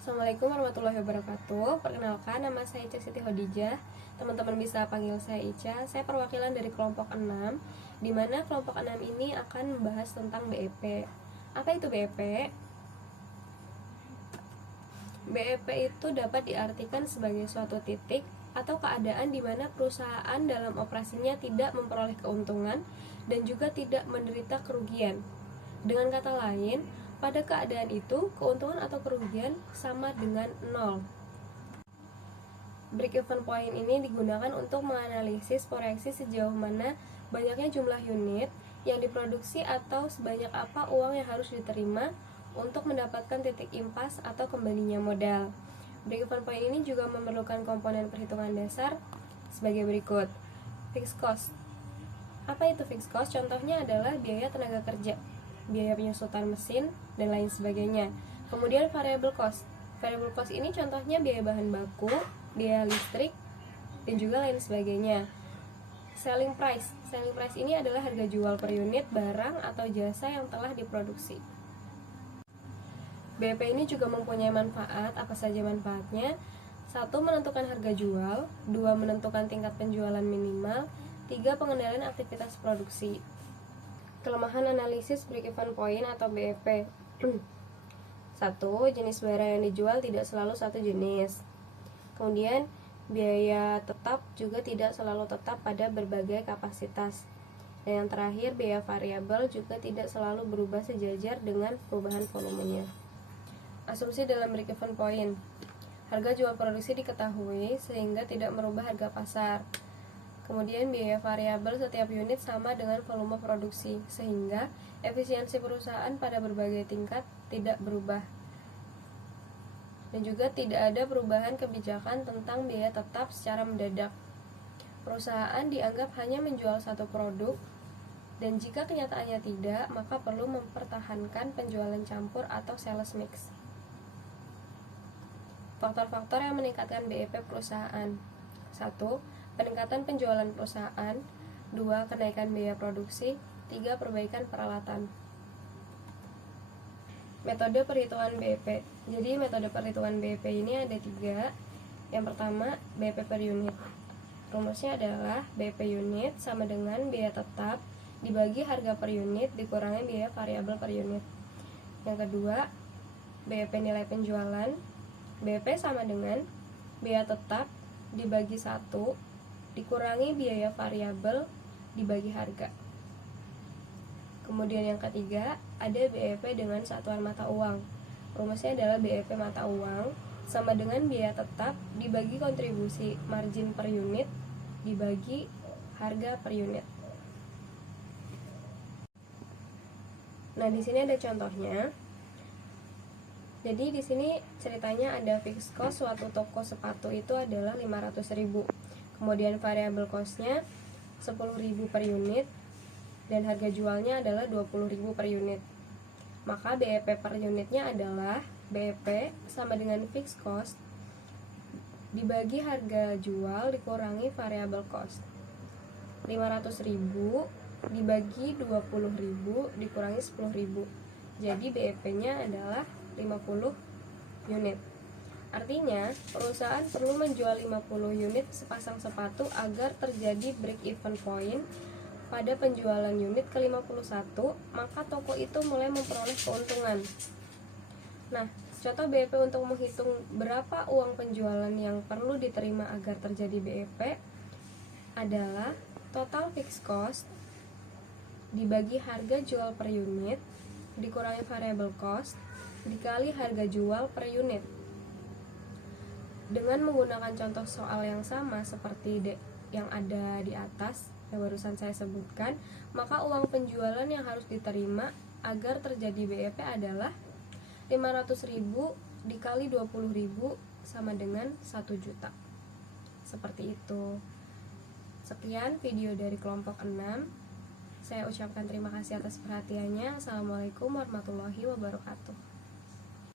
Assalamualaikum warahmatullahi wabarakatuh. Perkenalkan, nama saya Ica Siti Hodijah. Teman-teman bisa panggil saya Ica. Saya perwakilan dari kelompok 6, di mana kelompok 6 ini akan membahas tentang BEP. Apa itu BEP? BEP itu dapat diartikan sebagai suatu titik atau keadaan di mana perusahaan dalam operasinya tidak memperoleh keuntungan dan juga tidak menderita kerugian. Dengan kata lain, pada keadaan itu, keuntungan atau kerugian sama dengan 0. Break-even point ini digunakan untuk menganalisis proyeksi sejauh mana banyaknya jumlah unit yang diproduksi atau sebanyak apa uang yang harus diterima untuk mendapatkan titik impas atau kembalinya modal. Break-even point ini juga memerlukan komponen perhitungan dasar sebagai berikut. Fixed cost. Apa itu fixed cost? Contohnya adalah biaya tenaga kerja, biaya penyusutan mesin, dan lain sebagainya. Kemudian variable cost. Variable cost ini contohnya biaya bahan baku, biaya listrik, dan juga lain sebagainya. Selling price. Selling price ini adalah harga jual per unit barang atau jasa yang telah diproduksi. BEP ini juga mempunyai manfaat. Apa saja manfaatnya? 1. Menentukan harga jual. 2. Menentukan tingkat penjualan minimal. 3. Pengendalian aktivitas produksi. Kelemahan analisis break-even point atau BEP. 1. Jenis barang yang dijual tidak selalu satu jenis. Kemudian, biaya tetap juga tidak selalu tetap pada berbagai kapasitas. Dan yang terakhir, biaya variabel juga tidak selalu berubah sejajar dengan perubahan volumenya. Asumsi dalam break-even point. Harga jual produksi diketahui sehingga tidak merubah harga pasar. Kemudian biaya variabel setiap unit sama dengan volume produksi, sehingga efisiensi perusahaan pada berbagai tingkat tidak berubah. Dan juga tidak ada perubahan kebijakan tentang biaya tetap secara mendadak. Perusahaan dianggap hanya menjual satu produk, dan jika kenyataannya tidak, maka perlu mempertahankan penjualan campur atau sales mix. Faktor-faktor yang meningkatkan BEP perusahaan. 1. Peningkatan penjualan perusahaan. 2. Kenaikan biaya produksi. 3. Perbaikan peralatan. Metode perhitungan BEP. Jadi metode perhitungan BEP ini ada 3. Yang pertama, BEP per unit. Rumusnya adalah BEP unit sama dengan biaya tetap dibagi harga per unit dikurangi biaya variabel per unit. Yang kedua, BEP nilai penjualan. BEP sama dengan biaya tetap dibagi 1 dikurangi biaya variabel dibagi harga. Kemudian yang ketiga, ada BEP dengan satuan mata uang. Rumusnya adalah BEP mata uang sama dengan biaya tetap dibagi kontribusi margin per unit dibagi harga per unit. Nah, di sini ada contohnya. Jadi di sini ceritanya ada fixed cost suatu toko sepatu itu adalah 500.000. Kemudian variable cost-nya 10.000 per unit dan harga jualnya adalah 20.000 per unit. Maka BEP per unitnya adalah BEP sama dengan fixed cost dibagi harga jual dikurangi variable cost. 500.000 dibagi 20.000 dikurangi 10.000. Jadi BEP-nya adalah 50 unit. Artinya, perusahaan perlu menjual 50 unit sepasang sepatu agar terjadi break-even point pada penjualan unit ke-51, maka toko itu mulai memperoleh keuntungan. Nah, contoh BEP untuk menghitung berapa uang penjualan yang perlu diterima agar terjadi BEP adalah total fixed cost dibagi harga jual per unit dikurangi variable cost dikali harga jual per unit. Dengan menggunakan contoh soal yang sama seperti yang ada di atas yang barusan saya sebutkan, maka uang penjualan yang harus diterima agar terjadi BEP adalah 500.000 dikali 20.000 sama dengan 1 juta. Seperti itu. Sekian video dari kelompok 6. Saya ucapkan terima kasih atas perhatiannya. Assalamualaikum warahmatullahi wabarakatuh.